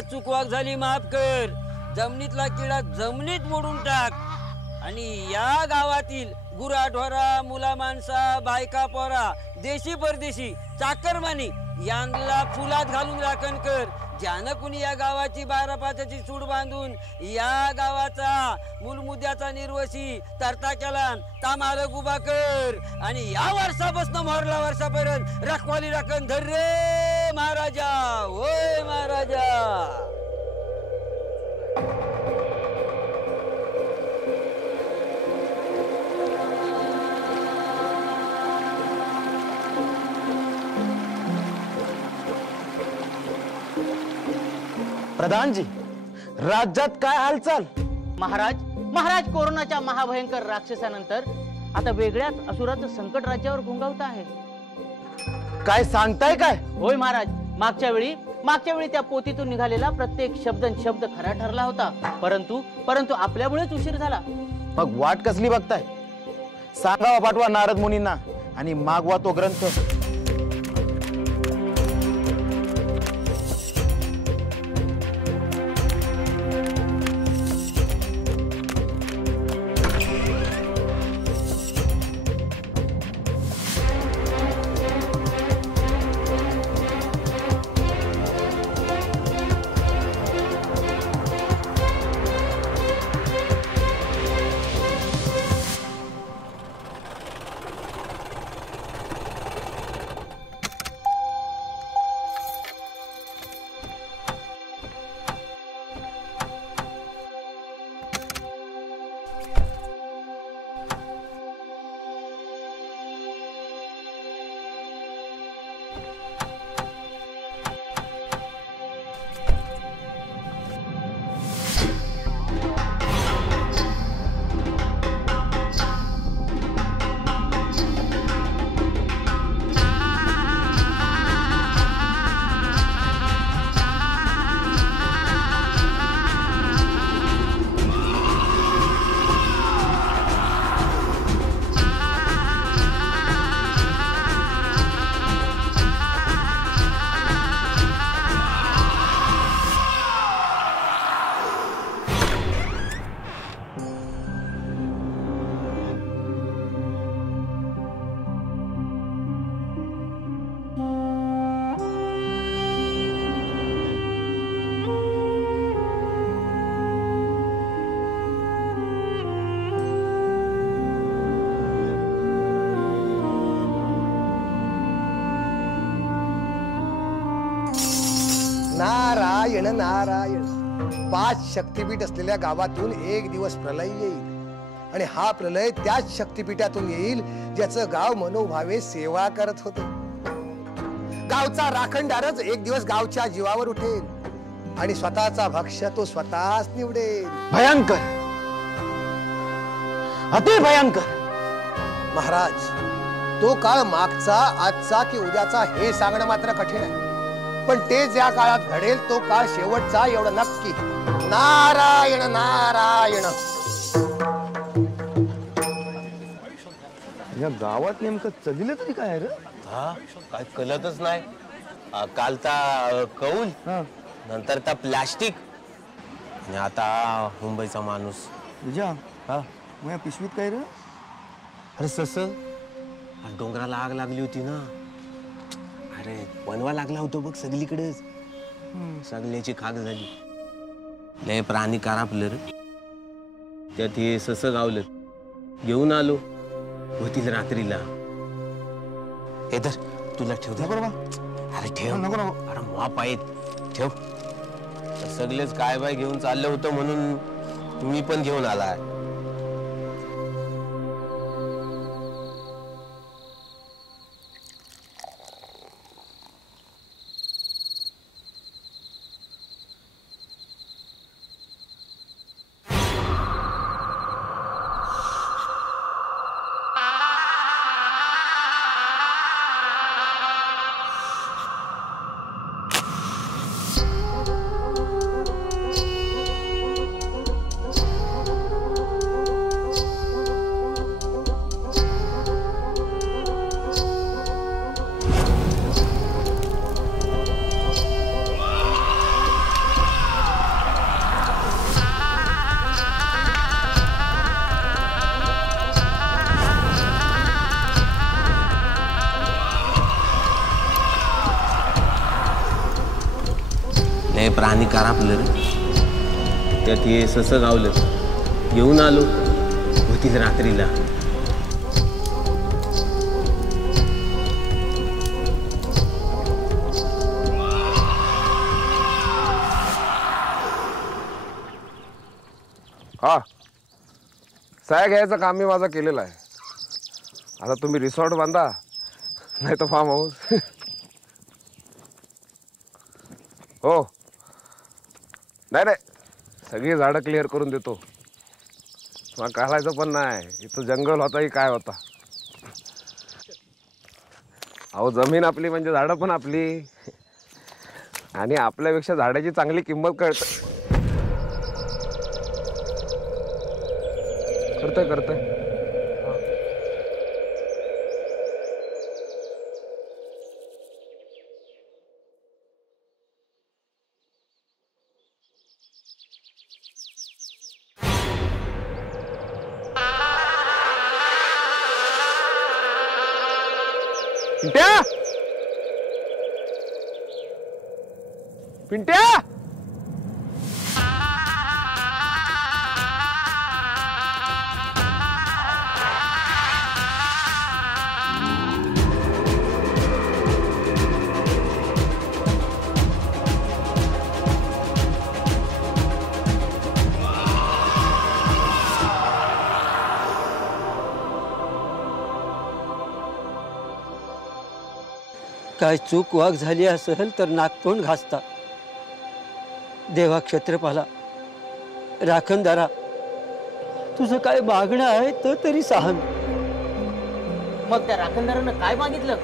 चुकवाक झाली माफ कर. जमिनीतला किडा जमिनीत मोडून टाक. आणि या गावातील गुराढोरा, मुला माणसा, बायका पोरा, देशी परदेशी, चाकरमानी यांना फुलात घालून राखण कर. ज्यानं कुणी या गावाची 12-5ची सूड बांधून या गावाचा मूलमुद्द्याचा निर्वशी तरता केला ता मालक उभा कर. आणि या वर्षापासून मोरला वर्षापर्यंत रखवाली राखण धर रे महाराजा. होय महाराजा. प्रधानजी, राज्यात काय हालचाल? महाराज कोरोनाच्या महाभयंकर राक्षसानंतर आता वेगळ्याच असुराचं संकट राज्यावर घोंगावत आहे. काय सांगताय काय? होय महाराज, मागच्या वेळी त्या पोथीतून निघालेला प्रत्येक शब्द खरा ठरला होता. परंतु आपल्यामुळेच उशीर झाला. मग वाट कसली बघताय? सांगावा पाठवा नारद मुनींना आणि मागवा तो ग्रंथ. नारायण नारायण. 5 शक्तिपीठ असलेल्या गावातून एक दिवस प्रलय येईल आणि हा प्रलय त्याच शक्तिपीठातून येईल ज्याचं गाव मनोभावे सेवा करत होते. गावचा राखणदारच एक दिवस गावच्या जीवावर उठेल आणि स्वतःचा भक्ष्य तो स्वतःच निवडेल. भयंकर, अति भयंकर. महाराज, तो काळ मागचा, आजचा की उद्याचा हे सांगणं मात्र कठीण आहे. पण ते ज्या काळात घडेल तो काळ शेवटचा एवढं नक्की. नारायण नारायण. या गावात नेमकं चलिलं तरी काय रे? काय कळतच नाही. कालचा कौल, नंतर त्या प्लास्टिक आणि आता मुंबईचा माणूस. तुझ्या मग पिशवीत काय रे? अरे सस, डोंगराला आग लागली होती ना. अरे बनवा लागला होतो बघ सगळीकडेच. सगळ्याची खाक झाली. लय प्राणी कारापलं रे. त्यात हे सस गावलं. घेऊन आलो होतील रात्रीला. हे तर तुला ठेव दे. अरे ठेव. अरे माप आहेत, ठेव. सगळेच काय बाय घेऊन चाललं होतं म्हणून तुम्ही पण घेऊन आलाय. लय प्राणी करापलं रे. त्यात हे ससं गावलं. येऊन आलो होतीच रात्रीला. हा, साया घ्यायचं काम मी माझं केलेलं आहे. आता तुम्ही रिसॉर्ट बांधा नाही तर फार्म हाऊस. हो, नाही नाही, सगळी झाडं क्लिअर करून देतो. मग काढायचं पण नाही. इथं जंगल होता की काय होता. अहो, जमीन आपली म्हणजे झाडं पण आपली. आणि आपल्यापेक्षा झाडाची चांगली किंमत कळते. करतोय पिंट्या, पिंट्या. काय चूक वाघ झाली असेल तर नाकतोंड घासता. देवा क्षत्रपाला, राखणदारा, तुझं काय मागणं आहे तर तरी सांग. मग त्या राखणदारानं काय मागितलं?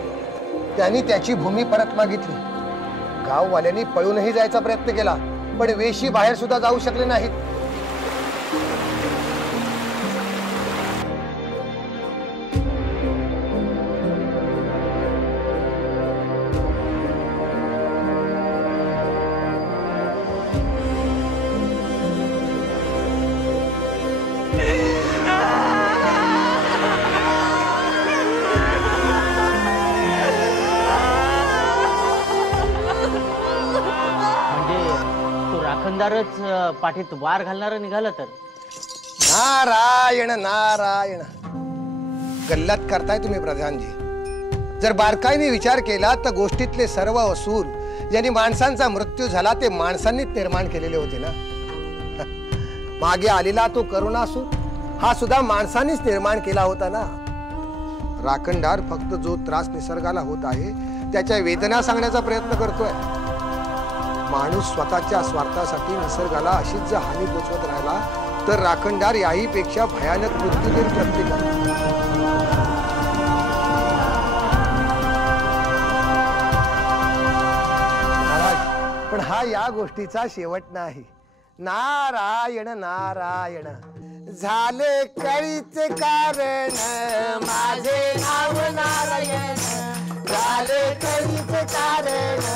त्यांनी त्याची भूमी परत मागितली. गाववाल्यांनी पळूनही जायचा प्रयत्न केला, पण वेशी बाहेर सुद्धा जाऊ शकले नाहीत. राखणदारच पाठीत वार घालणार निघालं तर? नारायण नारायण. गल्लत करताय तुम्ही प्रधानजी. जर बारकाईने विचार केला तर गोष्टीतले सर्व असूल ज्यांनी माणसांचा मृत्यू झाला ते माणसांनीच निर्माण केलेले होते ना. मागे आलेला तो करुणासूर हा सुद्धा माणसांनीच निर्माण केला होता ना. राखणदार फक्त जो त्रास निसर्गाला होत आहे त्याच्या वेदना सांगण्याचा प्रयत्न करतोय. माणूस स्वतःच्या स्वार्थासाठी निसर्गाला अशीच जर हानी पोचवत राहिला तर राखणदार याही पेक्षा भयानक मृत्यू देईल प्रत्येकाला. महाराज, पण हा या गोष्टीचा शेवट नाही. नारायण नारायण. झाले कळीचे कारण माझे नाव नारायण. झाले कळीचे कारण